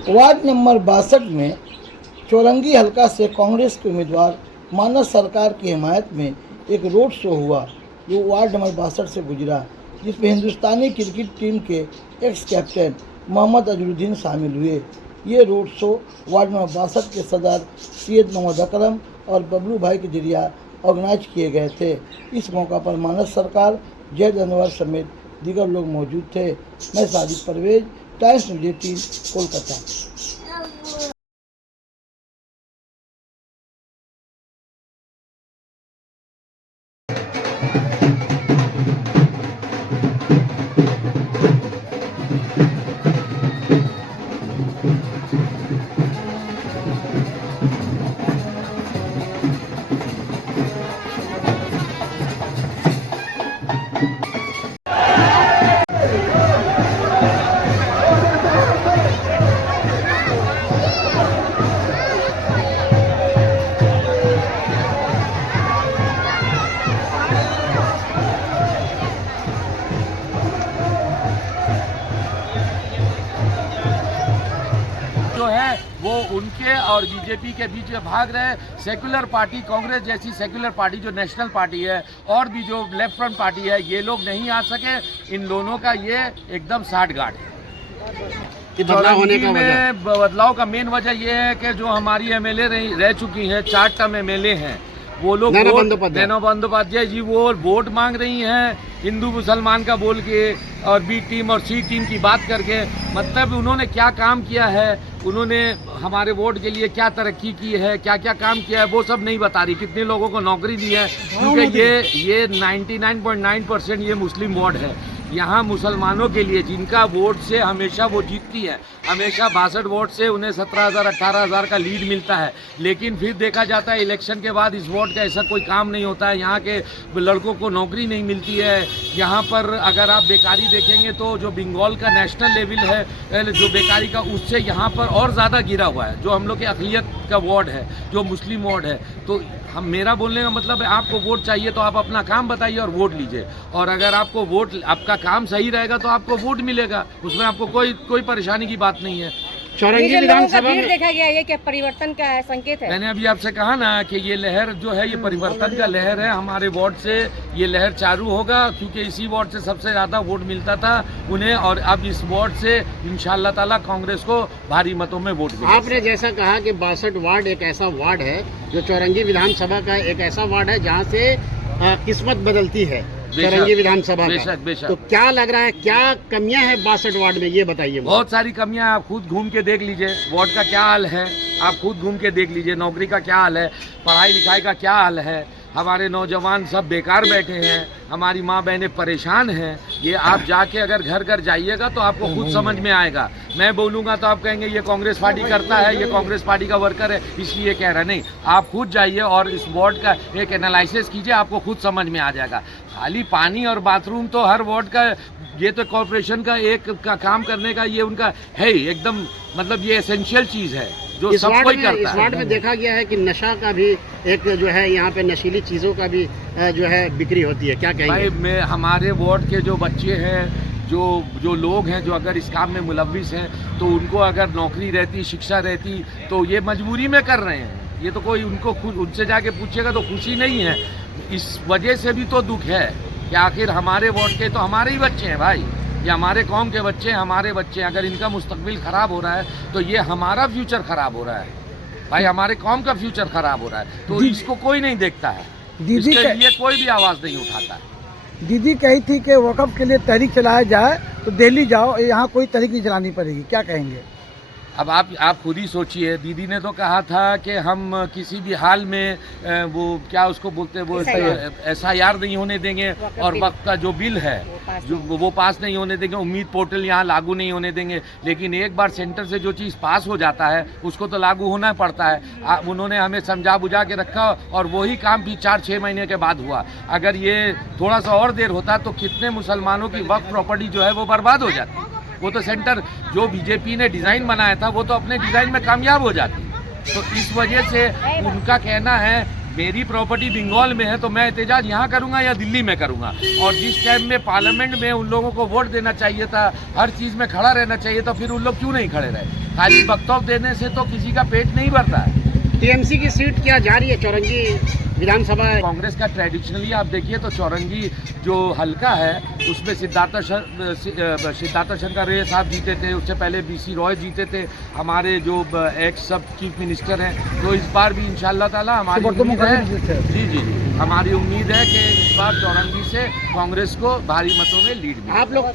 Ward number 62 में चौरंगी हलका से कांग्रेस के उम्मीदवार मानस सरकार की हिमायत में एक रोड शो हुआ जो वार्ड नंबर 62 से गुजरा, जिसमें हिंदुस्तानी क्रिकेट टीम के एक्स कैप्टन मोहम्मद अजहरुद्दीन शामिल हुए। ये रोड शो वार्ड नंबर 62 के सदर सैयद मोहम्मद अकरम और बबलू भाई के जरिए ऑर्गेनाइज किए गए थे। इस मौका पर मानस सरकार, जैद अनवर समेत दीगर लोग मौजूद थे। मैं साजिद परवेज, टाइम्स न्यूज़ 18, कोलकाता। जो है वो उनके और बीजेपी के बीच में भाग रहे। सेक्युलर पार्टी, कांग्रेस जैसी सेक्युलर पार्टी जो नेशनल पार्टी है और भी जो लेफ्ट फ्रंट पार्टी है, ये लोग नहीं आ सके। इन दोनों का ये एकदम साठगांठ है। बदलाव का मेन वजह ये है कि जो हमारी एमएलए रह चुकी हैं, 4 टर्म एमएलए हैं, वो लोग नैना बंदोपाध्याय जी वो वोट मांग रही हैं हिंदू मुसलमान का बोल के और बी टीम और सी टीम की बात करके। मतलब उन्होंने क्या काम किया है, उन्होंने हमारे वोट के लिए क्या तरक्की की है, क्या क्या काम किया है, वो सब नहीं बता रही। कितने लोगों को नौकरी दी है, क्योंकि ये 99.9% ये मुस्लिम वोट है। यहाँ मुसलमानों के लिए जिनका वोट से हमेशा वो जीतती है, हमेशा 62 वोट से उन्हें 17,000 18,000 का लीड मिलता है। लेकिन फिर देखा जाता है इलेक्शन के बाद इस वोट का ऐसा कोई काम नहीं होता है। यहाँ के लड़कों को नौकरी नहीं मिलती है। यहाँ पर अगर आप बेकारी देखेंगे तो जो बंगाल का नेशनल लेवल है जो बेकारी का, उससे यहाँ पर और ज़्यादा गिरा हुआ है। जो हम लोग के अक़लियत का वार्ड है, जो मुस्लिम वार्ड है, तो हम मेरा बोलने का मतलब है आपको वोट चाहिए तो आप अपना काम बताइए और वोट लीजिए। और अगर आपको वोट, आपका काम सही रहेगा तो आपको वोट मिलेगा, उसमें आपको कोई परेशानी की बात नहीं है। चौरंगी विधानसभा में देखा गया, ये क्या परिवर्तन का है, संकेत है? मैंने अभी आपसे कहा ना कि ये लहर जो है ये परिवर्तन का लहर है। हमारे वार्ड से ये लहर चालू होगा, क्योंकि इसी वार्ड से सबसे ज़्यादा वोट मिलता था उन्हें, और अब इस वार्ड से इंशाअल्लाह ताला कांग्रेस को भारी मतों में वोट मिलेगा। आपने जैसा कहा कि 62 वार्ड एक ऐसा वार्ड है जो चौरंगी विधानसभा का एक ऐसा वार्ड है जहाँ से किस्मत बदलती है चौरंगी विधानसभा का। तो क्या लग रहा है, क्या कमियां हैं 62 वार्ड में, ये बताइए। बहुत सारी कमियां हैं, आप खुद घूम के देख लीजिए वार्ड का क्या हाल है। आप खुद घूम के देख लीजिए नौकरी का क्या हाल है, पढ़ाई लिखाई का क्या हाल है। हमारे नौजवान सब बेकार बैठे हैं, हमारी माँ बहनें परेशान हैं। ये आप जाके अगर घर घर जाइएगा तो आपको खुद समझ में आएगा। मैं बोलूँगा तो आप कहेंगे ये कांग्रेस पार्टी करता है, ये कांग्रेस पार्टी का वर्कर है इसलिए कह रहा। नहीं, आप खुद जाइए और इस वार्ड का एक एनालिसिस कीजिए, आपको खुद समझ में आ जाएगा। खाली पानी और बाथरूम तो हर वार्ड का, ये तो कॉर्पोरेशन का एक का काम करने का ये उनका है ही एकदम, मतलब ये एसेंशियल चीज़ है जो सब कोई करता है। इस वार्ड में देखा गया है कि नशा का भी एक जो है, यहाँ पे नशीली चीज़ों का भी जो है बिक्री होती है, क्या कहेंगे? भाई हमारे वार्ड के जो बच्चे हैं, जो लोग हैं जो अगर इस काम में मुलव्विस हैं, तो उनको अगर नौकरी रहती, शिक्षा रहती, तो ये मजबूरी में कर रहे हैं। ये तो कोई उनको उनसे जाके पूछेगा तो खुशी नहीं है। इस वजह से भी तो दुख है कि आखिर हमारे वार्ड के तो हमारे ही बच्चे हैं भाई, ये हमारे कौम के बच्चे हैं, हमारे बच्चे हैं। अगर इनका मुस्तकबिल ख़राब हो रहा है तो ये हमारा फ्यूचर ख़राब हो रहा है भाई, हमारे कौम का फ्यूचर ख़राब हो रहा है। तो इसको कोई नहीं देखता है, इसके लिए कोई भी आवाज़ नहीं उठाता है। दीदी कही थी कि वक़्फ़ के लिए तहरीक चलाया जाए तो दिल्ली जाओ, यहाँ कोई तहरीक नहीं चलानी पड़ेगी, क्या कहेंगे? अब आप खुद ही सोचिए, दीदी ने तो कहा था कि हम किसी भी हाल में वो क्या उसको बोलते हैं, वो SIR नहीं होने देंगे, और वक्त का जो बिल है जो वो पास नहीं होने देंगे, उम्मीद पोर्टल यहाँ लागू नहीं होने देंगे। लेकिन एक बार सेंटर से जो चीज़ पास हो जाता है उसको तो लागू होना पड़ता है। उन्होंने हमें समझा बुझा के रखा और वही काम भी 4-6 महीने के बाद हुआ। अगर ये थोड़ा सा और देर होता तो कितने मुसलमानों की वक्फ प्रॉपर्टी जो है वो बर्बाद हो जाती। वो तो सेंटर जो बीजेपी ने डिज़ाइन बनाया था वो तो अपने डिज़ाइन में कामयाब हो जाती। तो इस वजह से उनका कहना है मेरी प्रॉपर्टी बंगाल में है तो मैं एहतजाज यहाँ करूँगा या दिल्ली में करूँगा। और जिस टाइम में पार्लियामेंट में उन लोगों को वोट देना चाहिए था, हर चीज़ में खड़ा रहना चाहिए था, फिर उन लोग क्यों नहीं खड़े रहे? खाली वक्तव्य देने से तो किसी का पेट नहीं भरता है। टीएमसी की सीट क्या जा रही है चौरंगी विधानसभा? कांग्रेस का ट्रेडिशनली आप देखिए तो चौरंगी जो हल्का है उसमें सिद्धार्थ शंकर रे साहब जीते थे, उससे पहले बीसी रॉय जीते थे, हमारे जो एक्स सब चीफ मिनिस्टर हैं। तो इस बार भी इंशाल्लाह ताला हमारी उम्मीद है, जी हमारी उम्मीद है कि इस बार चौरंगी से कांग्रेस को भारी मतों में लीड मिलेगी। आप लोग